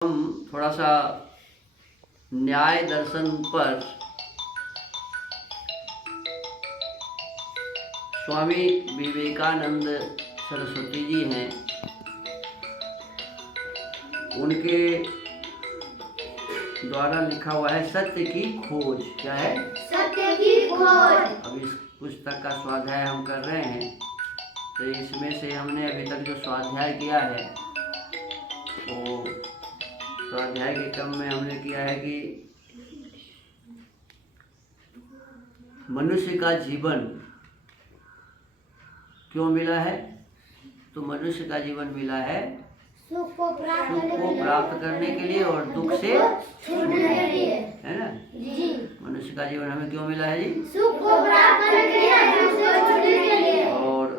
हम थोड़ा सा न्याय दर्शन पर स्वामी विवेकानंद सरस्वती जी हैं, उनके द्वारा लिखा हुआ है सत्य की खोज। क्या है? सत्य की खोज। अब इस पुस्तक का स्वाध्याय हम कर रहे हैं, तो इसमें से हमने अभी तक जो स्वाध्याय किया है वो स्वाध्याय के क्रम में हमने किया है कि मनुष्य का जीवन क्यों मिला है। तो मनुष्य का जीवन मिला है सुख को प्राप्त करने के लिए और दुख से छूटने के लिए, है ना जी। मनुष्य का जीवन हमें क्यों मिला है जी? सुख को प्राप्त करने के लिए, दुख से छूटने के लिए। और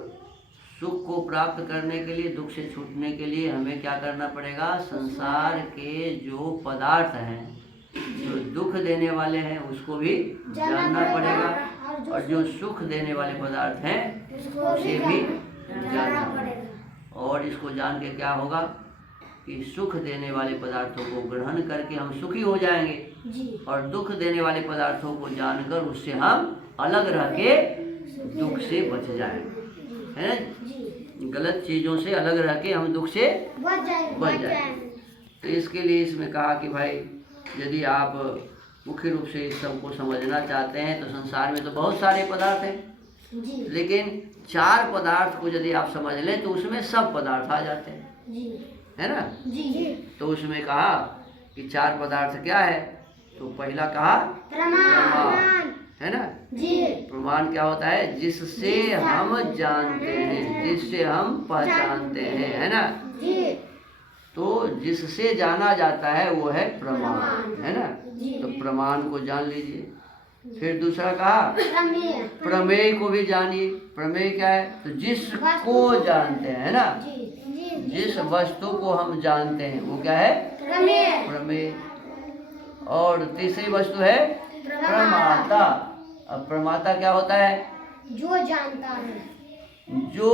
सुख को प्राप्त करने के लिए, दुख से छूटने के लिए हमें क्या करना पड़ेगा? संसार के जो पदार्थ हैं, जो दुख देने वाले हैं, उसको भी जानना पड़ेगा, और जो सुख देने वाले पदार्थ हैं उसे भी जानना पड़ेगा। और इसको जान के क्या होगा कि सुख देने वाले पदार्थों को ग्रहण करके हम सुखी हो जाएंगे, और दुख देने वाले पदार्थों को जानकर उससे हम अलग रह के दुख से बच जाएंगे, है ना। गलत चीज़ों से अलग रह के हम दुख से बच जाएंगे। तो इसके लिए इसमें कहा कि भाई यदि आप मुख्य रूप से इस सब को समझना चाहते हैं तो संसार में तो बहुत सारे पदार्थ हैं, लेकिन 4 पदार्थ को यदि आप समझ लें तो उसमें सब पदार्थ आ जाते हैं, है ना। तो उसमें कहा कि 4 पदार्थ क्या है? तो पहला कहा प्रमाण, है ना। प्रमाण क्या होता है? जिससे हम जानते हैं, जिससे हम पहचानते हैं, है ना। तो जिससे जाना जाता है वो है प्रमाण, है ना। तो प्रमाण को जान लीजिए। फिर दूसरा कहा प्रमेय को भी जानिए। प्रमेय क्या है? तो जिसको जानते हैं, है ना, जिस वस्तु को हम जानते हैं वो क्या है? प्रमेय। और तीसरी वस्तु है प्रमाता। अब प्रमाता क्या होता है? जो जानता है, जो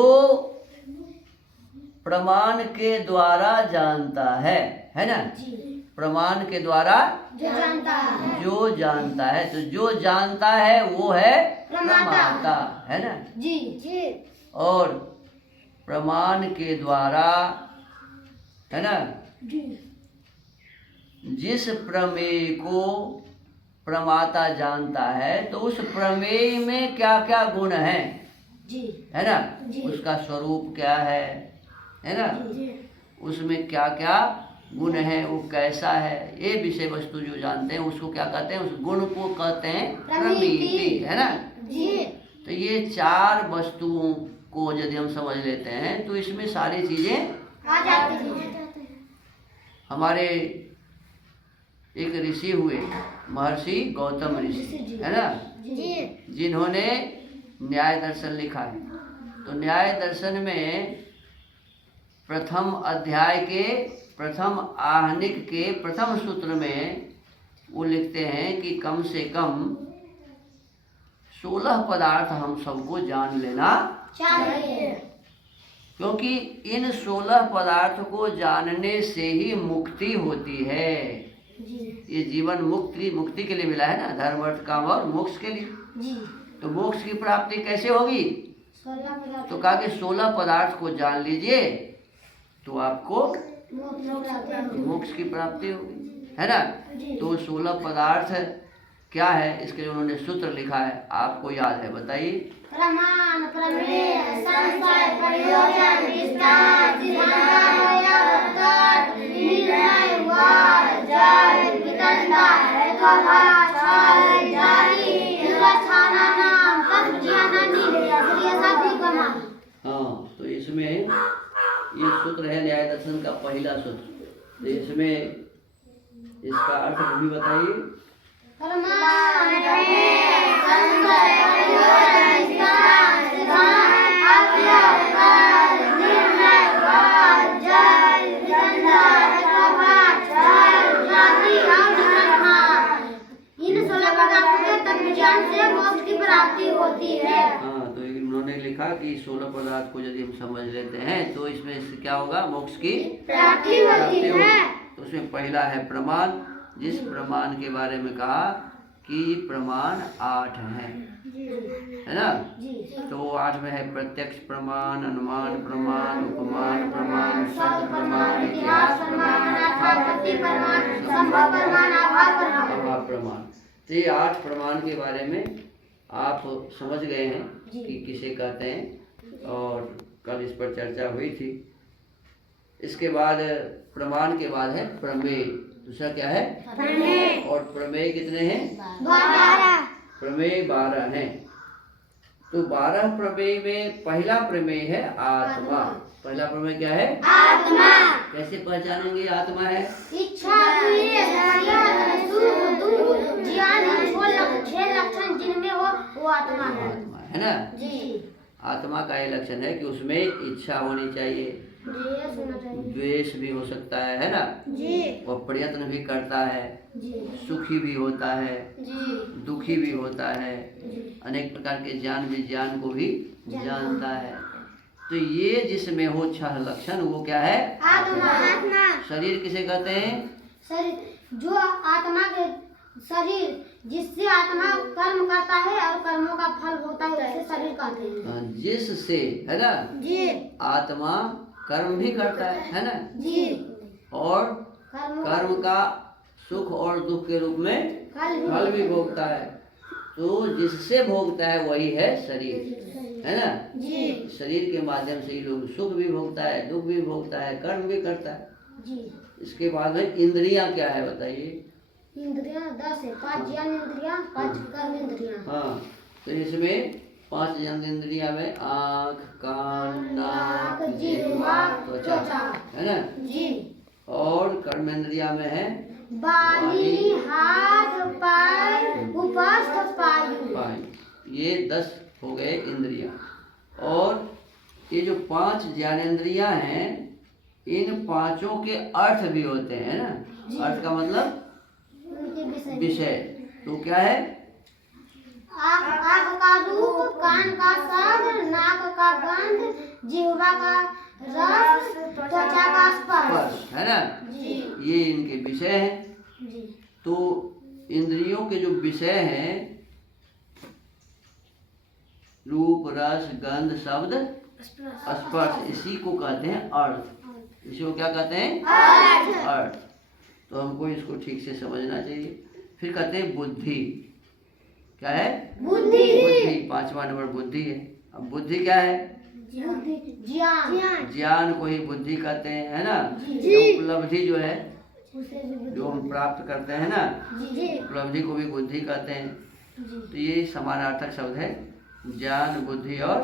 प्रमाण के द्वारा जानता है ना। प्रमाण के द्वारा जो जानता है, तो जो जानता है वो है प्रमाता, है ना। और प्रमाण के द्वारा, है ना, जिस प्रमेय को प्रमाता जानता है तो उस प्रमेय में क्या क्या गुण है ना। उसका स्वरूप क्या है ना, उसमें क्या क्या गुण है, वो कैसा है, ये विषय वस्तु जो जानते हैं उसको क्या कहते हैं? उस गुण को कहते हैं प्रमिति, है ना। तो ये 4 वस्तुओं को यदि हम समझ लेते हैं तो इसमें सारी चीजें आ जाती हैं। हमारे एक ऋषि हुए, महर्षि गौतम ऋषि, है ना, जिन्होंने न्याय दर्शन लिखा है। तो न्याय दर्शन में प्रथम अध्याय के प्रथम आहनिक के प्रथम सूत्र में वो लिखते हैं कि कम से कम 16 पदार्थ हम सबको जान लेना चाहिए, क्योंकि इन 16 पदार्थ को जानने से ही मुक्ति होती है। ये जीवन मुक्ति के लिए मिला है ना, धर्म अर्थ काम और मोक्ष के लिए। तो मोक्ष की प्राप्ति कैसे होगी? तो कहा कि 16 पदार्थ को जान लीजिए तो आपको मोक्ष की प्राप्ति होगी, है ना। तो 16 पदार्थ क्या है, इसके लिए उन्होंने सूत्र लिखा है, आपको याद है? बताइए। प्रमाण, प्रमेय, संशय, प्रयोजन, विस्तार, सिद्धांत, तर्क, निर्णय, वाद, जय, वितंडा, हेतुभाव, छल, जाति, विलक्षणा, नाम, तत्वज्ञानानि, ये सब भी प्रमाण। हाँ, तो इसमें ये सूत्र है न्याय दर्शन का पहला सूत्र। तो इसमें इसका अर्थ भी बताइए। प्रमाण, प्रमेय, संशय, प्रयोजन, विस्तार, सिद्धांत, अवयव, निर्णय, वाद, जय, वितंडा, हेतुभाव, छल, जाति और विलक्षण। इन 16 पदार्थों के तत्वज्ञान से मोक्ष की प्राप्ति होती है। हाँ, तो उन्होंने लिखा कि 16 पदार्थ को यदि हम समझ लेते हैं तो इसमें क्या होगा? मोक्ष की प्राप्ति होती है। तो उसमें पहला है प्रमाण, जिस प्रमाण के बारे में कहा कि प्रमाण 8 हैं, है ना। तो 8 में है प्रत्यक्ष प्रमाण, अनुमान प्रमाण, उपमान प्रमाण, शब्द प्रमाण, इतिहास प्रमाण, अर्थापत्ति प्रमाण, संभव प्रमाण, अभाव प्रमाण। तो ये 8 प्रमाण के बारे में आप समझ गए हैं कि किसे कहते हैं, और कल इस पर चर्चा हुई थी। इसके बाद प्रमाण के बाद है प्रमेय। दूसरा क्या है? प्रमेय। और प्रमेय कितने हैं? 12। प्रमेय 12 हैं। तो 12 प्रमेय में पहला प्रमेय है आत्मा। पहला प्रमेय क्या है? आत्मा। कैसे पहचानेंगे आत्मा है? इच्छा, सुख, दुख, ज्ञान, 6 लक्षण जिनमें हो वो आत्मा है। आत्मा है ना जी। आत्मा का ये लक्षण है कि उसमें इच्छा होनी चाहिए, द्वेष भी हो सकता है ना जी। वो प्रयत्न भी करता है जी। सुखी भी होता है जी। दुखी भी होता है जी। अनेक प्रकार के ज्ञान को भी जानता है। तो ये जिसमें हो 6 लक्षण वो क्या है? आत्मा। शरीर किसे कहते हैं? शरीर जो आत्मा के शरीर जिससे आत्मा कर्म करता है और कर्मों का फल होता है उसे शरीर कहते हैं। जिससे, है ना जी, आत्मा कर्म भी करता है ना जी, और कर्म का सुख और दुख के रूप में फल भी भोगता है। तो जिससे भोगता है वही है शरीर, है ना जी। शरीर के माध्यम से ही लोग सुख भी भोगता है, दुख भी भोगता है, कर्म भी करता है जी। इसके बाद में इंद्रियां क्या है बताइए? इंद्रियां 10 है, 5 ज्ञान इंद्रियां, 5 कर्म इंद्रियां। हाँ, तो इसमें 5 ज्ञान इंद्रियां में आँख, कान, नाक, जिह्वा, त्वचा, है ना जी। और कर्म इंद्रिया में है वाणी, हाथ, पैर, उपस्थ, पायु। ये 10 हो गए इंद्रियां। और ये जो 5 ज्ञानेंद्रियां हैं, इन 5 के अर्थ भी होते हैं ना। अर्थ का मतलब विषय। तो क्या है? आँख का रूप, कान का शब्द, नाक का गंध, जिह्वा का रस, त्वचा का स्पर्श, है ना जी। ये इनके विषय हैं जी। तो इंद्रियों के जो विषय हैं रूप, रस, गंध, शब्द, स्पर्श, इसी को कहते हैं अर्थ। इसी को क्या कहते हैं? अर्थ। तो हमको इसको ठीक से समझना चाहिए। फिर कहते हैं बुद्धि। क्या है? बुद्धि। 5वां नंबर बुद्धि है। अब बुद्धि क्या है? ज्ञान को ही बुद्धि कहते हैं, है ना। उपलब्धि जो है जो हम प्राप्त करते हैं ना, उपलब्धि को भी बुद्धि कहते हैं। तो ये समानार्थक शब्द है, ज्ञान, बुद्धि और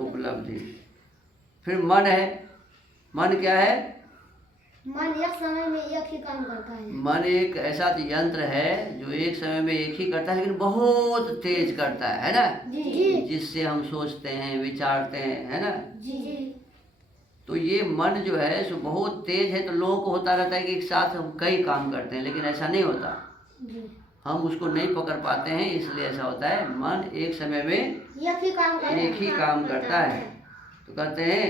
उपलब्धि। फिर मन है। मन क्या है? मन एक समय में एक ही काम करता है। मन एक ऐसा यंत्र है जो एक समय में एक ही करता है, लेकिन बहुत तेज करता है ना जी। जिससे हम सोचते हैं, विचारते हैं, है ना जी। तो ये मन जो है सो बहुत तेज है। तो लोगों को होता रहता है कि एक साथ हम कई काम करते हैं, लेकिन ऐसा नहीं होता जी। हम उसको नहीं पकड़ पाते हैं, इसलिए ऐसा होता है। मन एक समय में एक ही काम करता है। तो कहते हैं